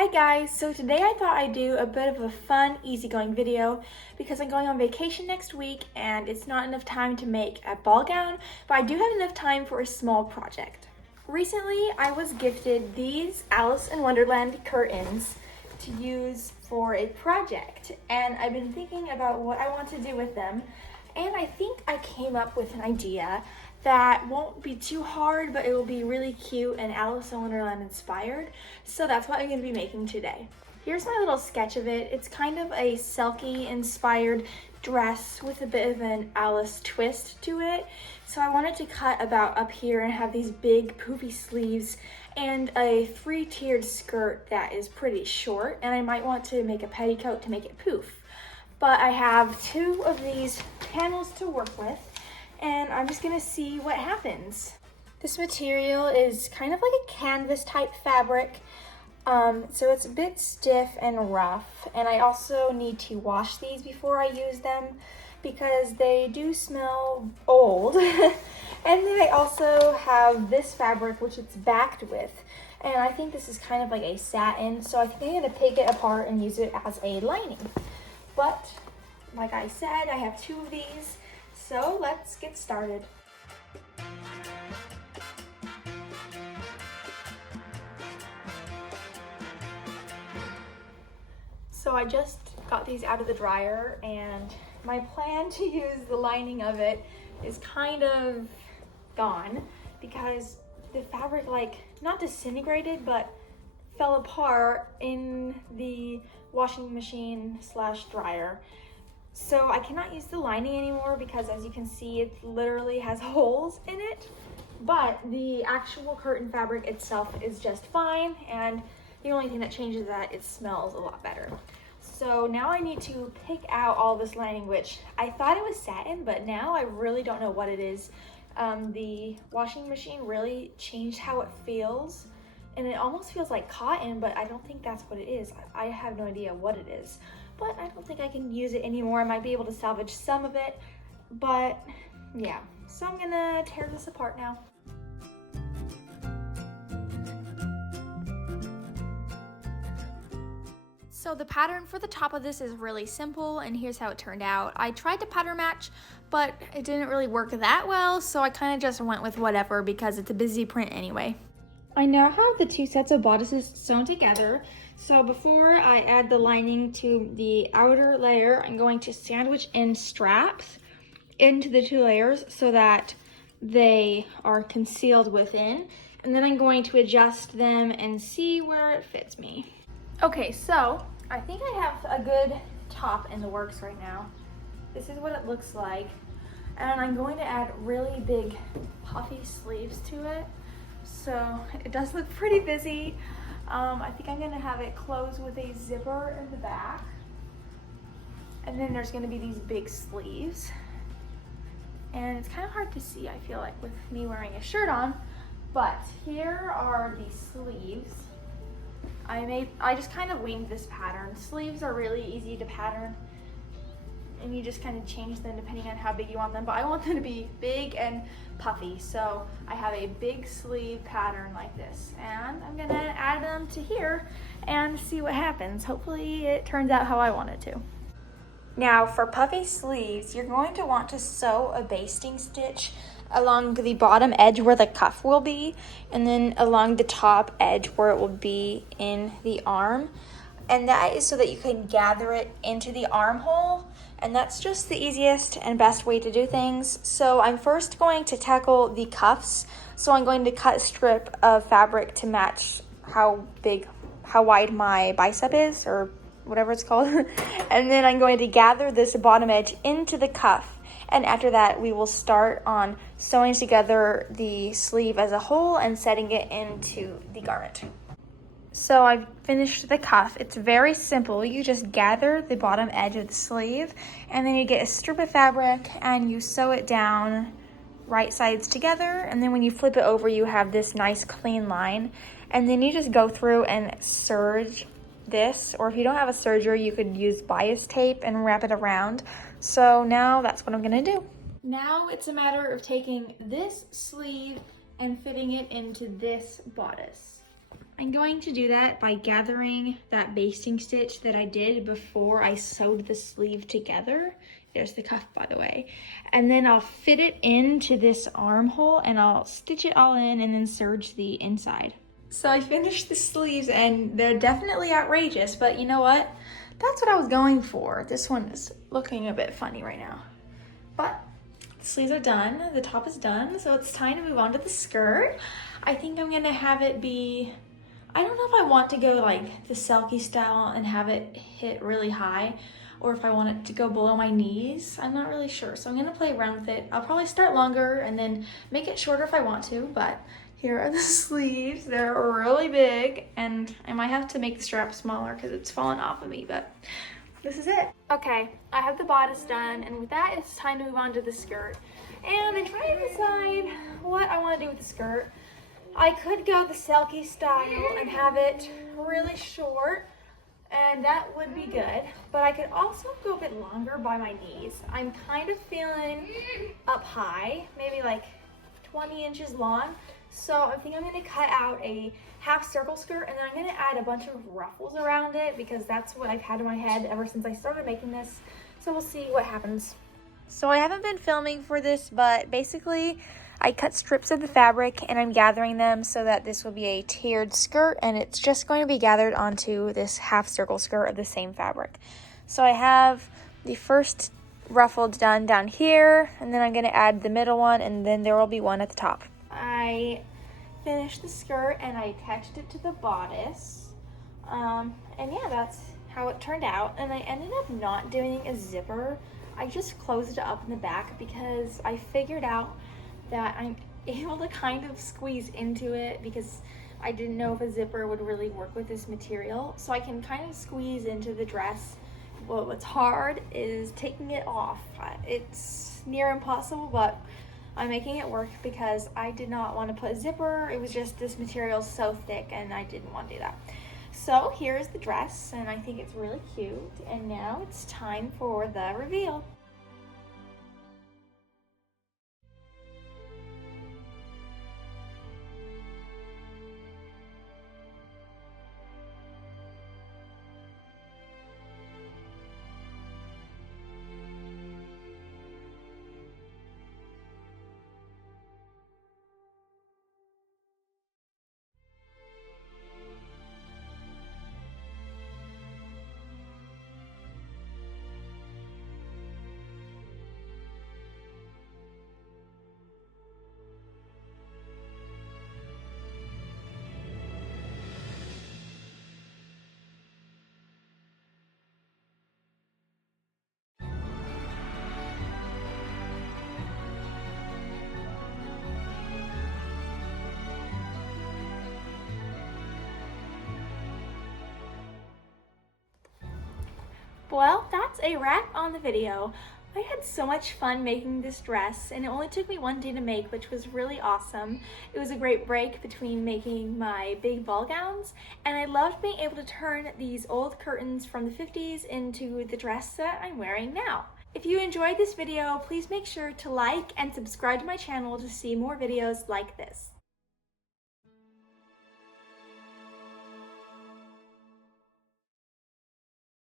Hi guys, so today I thought I'd do a bit of a fun, easygoing video because I'm going on vacation next week and it's not enough time to make a ball gown, but I do have enough time for a small project. Recently, I was gifted these Alice in Wonderland curtains to use for a project, and I've been thinking about what I want to do with them, and I think I came up with an idea that won't be too hard, but it will be really cute and Alice in Wonderland inspired. So that's what I'm going to be making today. Here's my little sketch of it. It's kind of a Selkie-inspired dress with a bit of an Alice twist to it. So I wanted to cut about up here and have these big poofy sleeves and a 3-tiered skirt that is pretty short, and I might want to make a petticoat to make it poof. But I have 2 of these panels to work with, and I'm just gonna see what happens. This material is kind of like a canvas type fabric, so it's a bit stiff and rough, and I also need to wash these before I use them because they do smell old. And then I also have this fabric which it's backed with, and I think this is kind of like a satin, so I think I'm gonna pick it apart and use it as a lining. But like I said, I have 2 of these. So let's get started. So I just got these out of the dryer, and my plan to use the lining of it is kind of gone because the fabric not disintegrated but fell apart in the washing machine / dryer. So I cannot use the lining anymore because, as you can see, it literally has holes in it, but the actual curtain fabric itself is just fine, and the only thing that changes is that it smells a lot better. So now I need to pick out all this lining, which I thought it was satin, but now I really don't know what it is. The washing machine really changed how it feels, and it almost feels like cotton, but I don't think that's what it is. I have no idea what it is. But I don't think I can use it anymore. I might be able to salvage some of it, but yeah. So I'm gonna tear this apart now. So the pattern for the top of this is really simple, and here's how it turned out. I tried to pattern match, but it didn't really work that well, so I kind of just went with whatever because it's a busy print anyway. I now have the 2 sets of bodices sewn together. So before I add the lining to the outer layer, I'm going to sandwich in straps into the 2 layers so that they are concealed within. And then I'm going to adjust them and see where it fits me. Okay, so I think I have a good top in the works right now. This is what it looks like. And I'm going to add really big puffy sleeves to it. So it does look pretty busy. I think I'm gonna have it close with a zipper in the back. And then there's gonna be these big sleeves. And it's kind of hard to see, I feel like, with me wearing a shirt on. But here are the sleeves. I just kind of winged this pattern. Sleeves are really easy to pattern, and you just kind of change them depending on how big you want them, but I want them to be big and puffy, so I have a big sleeve pattern like this, and I'm gonna add them to here and see what happens. Hopefully it turns out how I want it to. Now for puffy sleeves, you're going to want to sew a basting stitch along the bottom edge where the cuff will be, and then along the top edge where it will be in the arm, and that is so that you can gather it into the armhole. And that's just the easiest and best way to do things. So I'm first going to tackle the cuffs. So I'm going to cut a strip of fabric to match how wide my bicep is, or whatever it's called. And then I'm going to gather this bottom edge into the cuff. And after that, we will start on sewing together the sleeve as a whole and setting it into the garment. So I've finished the cuff. It's very simple. You just gather the bottom edge of the sleeve, and then you get a strip of fabric and you sew it down right sides together, and then when you flip it over, you have this nice clean line, and then you just go through and serge this, or if you don't have a serger, you could use bias tape and wrap it around. So now that's what I'm gonna do. Now it's a matter of taking this sleeve and fitting it into this bodice. I'm going to do that by gathering that basting stitch that I did before I sewed the sleeve together. There's the cuff, by the way. And then I'll fit it into this armhole and I'll stitch it all in and then serge the inside. So I finished the sleeves and they're definitely outrageous, but you know what? That's what I was going for. This one is looking a bit funny right now. But the sleeves are done, the top is done, so it's time to move on to the skirt. I think I'm gonna have it be, I don't know if I want to go like the Selkie style and have it hit really high, or if I want it to go below my knees. I'm not really sure, so I'm gonna play around with it. I'll probably start longer and then make it shorter if I want to, but here are the sleeves. They're really big, and I might have to make the strap smaller because it's fallen off of me, but this is it. Okay, I have the bodice done, and with that, it's time to move on to the skirt. And I'm trying to decide what I want to do with the skirt. I could go the Selkie style and have it really short, and that would be good, but I could also go a bit longer by my knees. I'm kind of feeling up high, maybe like 20 inches long. So I think I'm gonna cut out a half circle skirt, and then I'm gonna add a bunch of ruffles around it because that's what I've had in my head ever since I started making this. So we'll see what happens. So I haven't been filming for this, but basically I cut strips of the fabric and I'm gathering them so that this will be a tiered skirt, and it's just going to be gathered onto this half circle skirt of the same fabric. So I have the first ruffled done down here, and then I'm gonna add the middle one, and then there will be one at the top. I finished the skirt and I attached it to the bodice, and yeah, that's how it turned out. And I ended up not doing a zipper. I just closed it up in the back because I figured out that I'm able to kind of squeeze into it because I didn't know if a zipper would really work with this material. So I can kind of squeeze into the dress. Well, what's hard is taking it off. It's near impossible, but I'm making it work because I did not want to put a zipper. It was just this material so thick and I didn't want to do that. So here's the dress, and I think it's really cute. And now it's time for the reveal. Well, that's a wrap on the video. I had so much fun making this dress, and it only took me one day to make, which was really awesome. It was a great break between making my big ball gowns, and I loved being able to turn these old curtains from the 50s into the dress that I'm wearing now. If you enjoyed this video, please make sure to like and subscribe to my channel to see more videos like this.